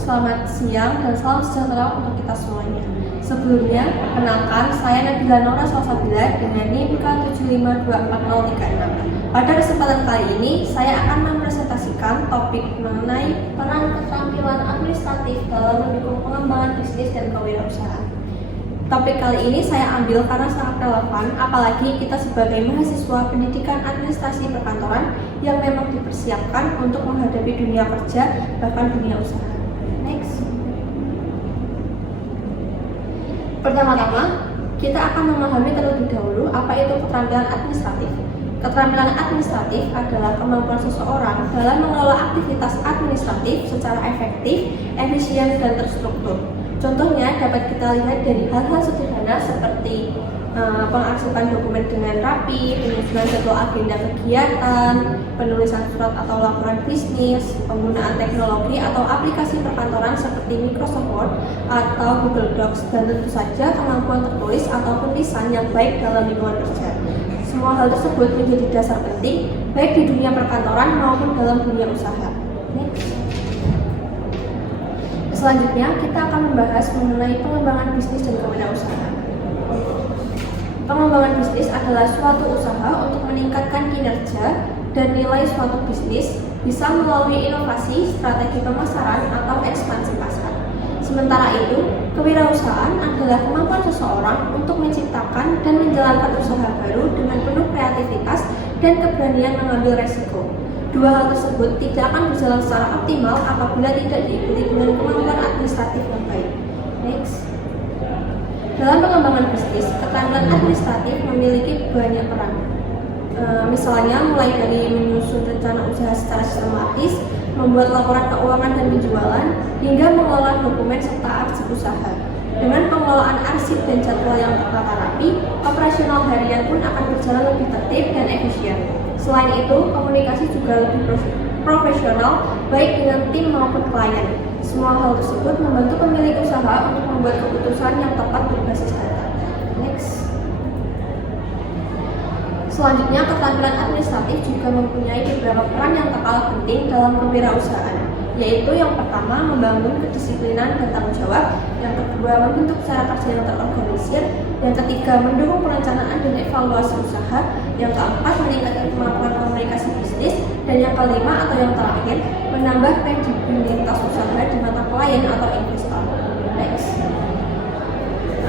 selamat siang dan salam sejahtera untuk kita semuanya. Sebelumnya, perkenalkan, saya Nabila Nora Salsabila dengan NIM K75244036. Pada kesempatan kali ini, saya akan mempresentasikan topik mengenai peran keterampilan administratif dalam mendukung pengembangan bisnis dan kewirausahaan. Topik kali ini saya ambil karena sangat relevan, apalagi kita sebagai mahasiswa pendidikan administrasi perkantoran yang memang dipersiapkan untuk menghadapi dunia kerja, bahkan dunia usaha. Next. Pertama-tama, kita akan memahami terlebih dahulu apa itu keterampilan administratif. Keterampilan administratif adalah kemampuan seseorang dalam mengelola aktivitas administratif secara efektif, efisien, dan terstruktur. Contohnya dapat kita lihat dari hal-hal sederhana seperti pengarsipan dokumen dengan rapi, penyusunan jadwal agenda kegiatan, penulisan surat atau laporan bisnis, penggunaan teknologi atau aplikasi perkantoran seperti Microsoft Word atau Google Docs, dan tentu saja kemampuan tertulis ataupun lisan yang baik dalam lingkungan kerja. Semua hal tersebut menjadi dasar penting baik di dunia perkantoran maupun dalam dunia usaha. Next. Selanjutnya, kita akan membahas mengenai pengembangan bisnis dan kewirausahaan. Pengembangan bisnis adalah suatu usaha untuk meningkatkan kinerja dan nilai suatu bisnis bisa melalui inovasi, strategi pemasaran, atau ekspansi pasar. Sementara itu, kewirausahaan adalah kemampuan seseorang untuk menciptakan dan menjalankan usaha baru dengan penuh kreativitas dan keberanian mengambil resiko. Dua hal tersebut tidak akan berjalan secara optimal apabila tidak diikuti dengan kemampuan administratif yang baik. Next. Dalam pengembangan bisnis, keterampilan administratif memiliki banyak peran. Misalnya mulai dari menyusun rencana usaha secara sistematis, membuat laporan keuangan dan penjualan, hingga mengelola dokumen serta arsip usaha. Dengan pengelolaan arsip dan jadwal yang tertata rapi, operasional harian pun akan berjalan lebih tertib dan efisien. Selain itu, komunikasi juga lebih profesional, baik dengan tim maupun klien. Semua hal tersebut membantu pemilik usaha untuk membuat keputusan yang tepat berbasis data. Next. Selanjutnya, keterampilan administratif juga mempunyai beberapa peran yang tak kalah penting dalam kewirausahaan, yaitu yang pertama, membangun kedisiplinan dan tanggung jawab, yang kedua, membentuk cara kerja yang terorganisir, yang ketiga, mendukung perencanaan dan evaluasi usaha, yang keempat, meningkatkan kemampuan komunikasi bisnis, dan yang kelima atau yang terakhir, menambah kredibilitas usaha di mata klien atau investor. Next.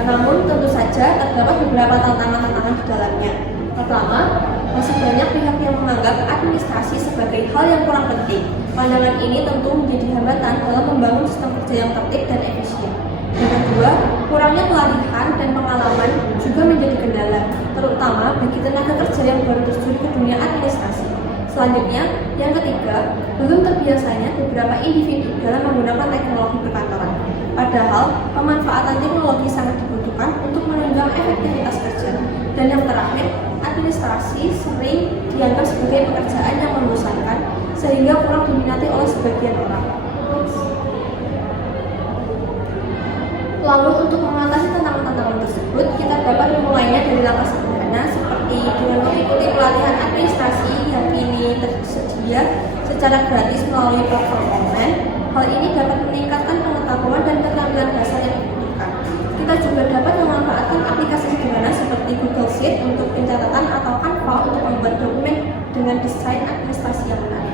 Namun tentu saja terdapat beberapa tantangan-tantangan di dalamnya. Pertama, masih banyak pihak yang menganggap administrasi sebagai hal yang kurang penting. Pandangan ini tentu menjadi hambatan dalam membangun sistem kerja yang tertib dan efisien. Yang kedua, kurangnya pelatihan dan pengalaman juga menjadi kendala, terutama bagi tenaga kerja yang baru terjun ke dunia administrasi. Selanjutnya, yang ketiga, belum terbiasanya beberapa individu dalam menggunakan teknologi perkantoran. Padahal, pemanfaatan teknologi sangat dibutuhkan untuk menunjang efektivitas kerja. Dan yang terakhir, administrasi sering dianggap sebagai pekerjaan yang membosankan sehingga kurang diminati oleh sebagian orang. Lalu untuk mengatasi tantangan-tantangan tersebut, kita dapat memulainya dari langkah sederhana seperti dengan mengikuti pelatihan administrasi yang kini tersedia secara gratis melalui platform online. Hal ini dapat meningkatkan pengetahuan dan keterampilan dasar yang dibutuhkan. Kita juga dapat memanfaatkan aplikasi sederhana seperti Google Sheet untuk pencatatan atau Canva untuk membuat dokumen dengan desain administrasi yang menarik.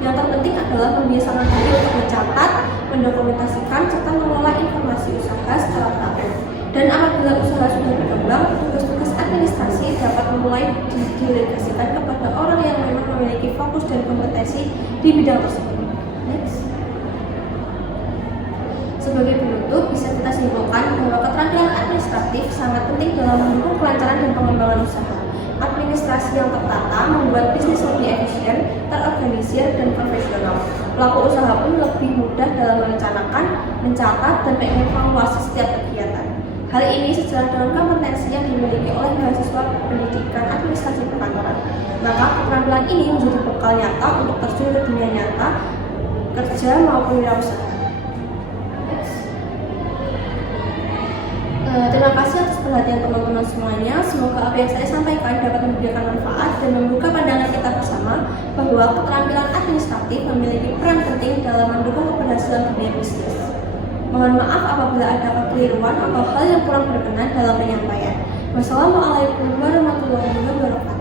Yang terpenting adalah membiasakan diri untuk mencatat, mendokumentasikan, serta mengelola informasi usaha secara teratur. Dan apabila usaha sudah berkembang, tugas-tugas administrasi dapat memulai didelegasikan kepada orang yang memang memiliki fokus dan kompetensi di bidang tersebut. Next. Sebagai penutup, bisa kita simpulkan bahwa keterampilan administratif sangat penting dalam mendukung kelancaran dan pengembangan usaha. Administrasi yang tertata membuat bisnis lebih efisien, terorganisir, dan profesional. Pelaku usaha pun lebih mudah dalam merencanakan, mencatat, dan mengevaluasi setiap kegiatan. Hal ini sejalan dengan kompetensi yang dimiliki oleh mahasiswa pendidikan administrasi perkantoran. Maka keterampilan ini menjadi bekal nyata untuk terjun ke dunia nyata, kerja maupun wirausaha. Terima kasih atas perhatian teman-teman semuanya. Semoga apa yang saya sampaikan dapat memberikan manfaat dan membuka pandangan kita bersama bahwa bahwa keterampilan administratif memiliki peran penting dalam mendukung keberhasilan dunia bisnis. Mohon maaf apabila ada kekeliruan atau hal yang kurang berkenan dalam penyampaian. Wassalamualaikum warahmatullahi wabarakatuh.